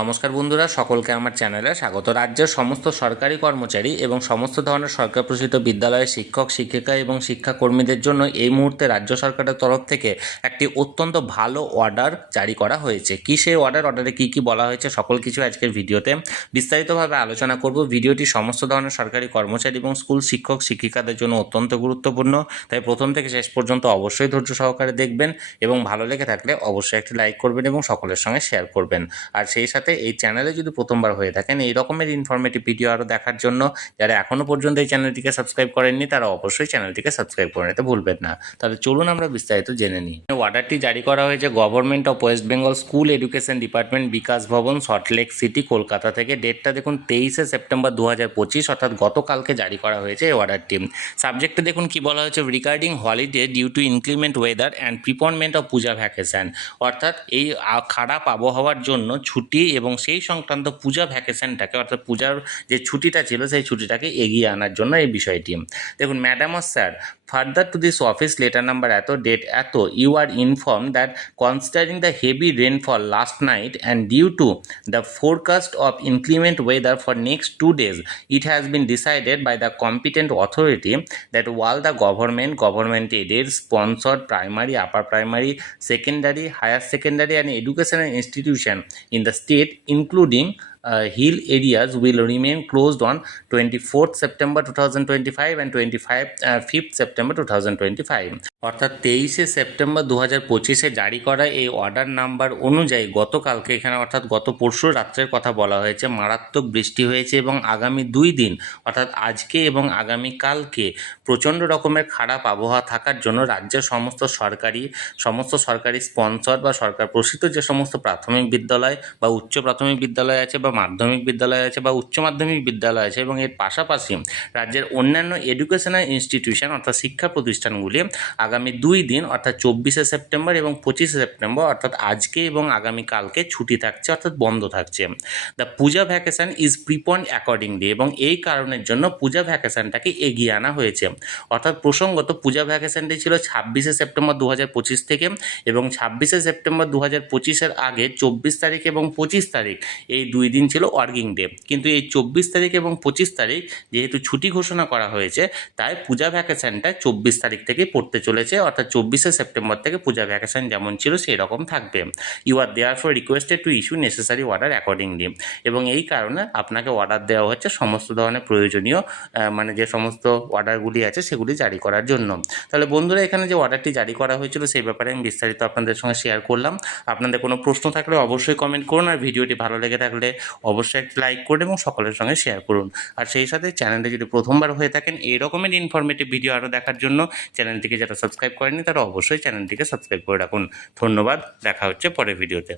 নমস্কার বন্ধুরা সকলকে আমার চ্যানেলে স্বাগত রাজ্যের সমস্ত সরকারি কর্মচারী এবং সমস্ত ধরনের সরকার প্রসিত বিদ্যালয়ের শিক্ষক শিক্ষিকা এবং শিক্ষাকর্মীদের জন্য এই মুহূর্তে রাজ্য সরকারের তরফ থেকে একটি অত্যন্ত ভালো অর্ডার জারি করা হয়েছে কি সেই অর্ডার অর্ডারে কি কি বলা হয়েছে সকল কিছু আজকের ভিডিওতে বিস্তারিতভাবে আলোচনা করব ভিডিওটি সমস্ত ধরনের সরকারি কর্মচারী এবং স্কুল শিক্ষক শিক্ষিকাদের জন্য অত্যন্ত গুরুত্বপূর্ণ তাই প্রথম থেকে শেষ পর্যন্ত অবশ্যই ধৈর্য সহকারে দেখবেন এবং ভালো লেগে থাকলে অবশ্যই একটি লাইক করবেন এবং সকলের সঙ্গে শেয়ার করবেন আর সেই সাথে সাথে এই চ্যানেলে যদি প্রথমবার হয়ে থাকেন এই রকমের ইনফরমেটিভ ভিডিও আরও দেখার জন্য যারা এখনও পর্যন্ত এই চ্যানেলটিকে সাবস্ক্রাইব করেননি তারা অবশ্যই চ্যানেলটিকে সাবস্ক্রাইব করে নিতে ভুলবেন না তাহলে চলুন আমরা বিস্তারিত জেনে নিই অর্ডারটি জারি করা হয়েছে government of West Bengal school education department Bikash Bhavan Salt Lake City Kolkata থেকে ডেটটা দেখুন তেইশে সেপ্টেম্বর দু হাজার পঁচিশ অর্থাৎ গতকালকে জারি করা হয়েছে এই অর্ডারটি সাবজেক্টে দেখুন কি বলা হয়েছে regarding holiday due to inclement weather and preponement of Puja vacation অর্থাৎ এই খারাপ আবহাওয়ার জন্য ছুটি এবং সেই সংক্রান্ত পূজা ভ্যাকেশনটাকে অর্থাৎ পূজার যে ছুটিটা ছিল সেই ছুটিটাকে এগিয়ে আনার জন্য এই বিষয়টি দেখুন madam sir Further to this office letter number date you are informed that considering the heavy rainfall last night and due to the forecast of inclement weather for next 2 days, it has been decided by the competent authority that while the government aided, sponsored primary, upper primary, secondary, higher secondary and educational institution in the state, including uh, hill areas will remain closed on 24th September 2025 and 25th uh, September 2025. অর্থাৎ তেইশে September দু হাজার পঁচিশে জারি করা এই order number অনুযায়ী গতকালকে এখানে অর্থাৎ গত পরশু রাত্রের কথা বলা হয়েছে মারাত্মক বৃষ্টি হয়েছে এবং আগামী দুই দিন অর্থাৎ আজকে এবং আগামী কালকে প্রচণ্ড রকমের খারাপ আবহাওয়া থাকার জন্য রাজ্যের সমস্ত সরকারি সমস্ত সরকারি স্পন্সর বা সরকার প্রসিত যে সমস্ত প্রাথমিক বিদ্যালয় বা উচ্চ প্রাথমিক বিদ্যালয় আছে বা মাধ্যমিক বিদ্যালয় আছে বা উচ্চ মাধ্যমিক বিদ্যালয় আছে এবং এর পাশাপাশি রাজ্যের অন্যান্য এডুকেশনাল ইনস্টিটিউশন অর্থাৎ শিক্ষা প্রতিষ্ঠানগুলি আগামী দুই দিন অর্থাৎ চব্বিশে সেপ্টেম্বর এবং পঁচিশে সেপ্টেম্বর অর্থাৎ আজকে এবং আগামীকালকে ছুটি থাকছে অর্থাৎ বন্ধ থাকছে the Puja vacation is preponed accordingly এবং এই কারণের জন্য পূজা ভ্যাকেশনটাকে এগিয়ে আনা হয়েছে অর্থাৎ প্রসঙ্গত পূজা ভ্যাকেশনটি ছিল ছাব্বিশে সেপ্টেম্বর দু পঁচিশ থেকে এবং ছাব্বিশে সেপ্টেম্বর দু হাজার পঁচিশের আগে চব্বিশ তারিখ এবং পঁচিশ তারিখ এই দুই দিন ছিল ওয়ার্কিং ডে কিন্তু এই চব্বিশ তারিখ এবং পঁচিশ তারিখ যেহেতু ছুটি ঘোষণা করা হয়েছে তাই পূজা ভ্যাকেশনটা চব্বিশ তারিখ থেকে পড়তে চলে চলেছে অর্থাৎ চব্বিশে সেপ্টেম্বর থেকে পূজা ভ্যাকেশন যেমন ছিল সেই রকম থাকবে you are therefore requested to issue necessary order accordingly এবং এই কারণে আপনাকে অর্ডার দেওয়া হচ্ছে সমস্ত ধরনের প্রয়োজনীয় মানে যে সমস্ত অর্ডারগুলি আছে সেগুলি জারি করার জন্য তাহলে বন্ধুরা এখানে যে অর্ডারটি জারি করা হয়েছিল সেই ব্যাপারে আমি বিস্তারিত আপনাদের সঙ্গে শেয়ার করলাম আপনাদের কোনো প্রশ্ন থাকলে অবশ্যই কমেন্ট করুন আর ভিডিওটি ভালো লেগে থাকলে অবশ্যই একটি লাইক করুন এবং সকলের সঙ্গে শেয়ার করুন আর সেই সাথে চ্যানেলে যদি প্রথমবার হয়ে থাকেন এই রকমের ইনফরমেটিভ ভিডিও আরও দেখার জন্য চ্যানেলটিকে যারা সাবস্ক্রাইব করেনি তারা অবশ্যই চ্যানেলটিকে সাবস্ক্রাইব করে রাখুন ধন্যবাদ দেখা হচ্ছে পরের ভিডিওতে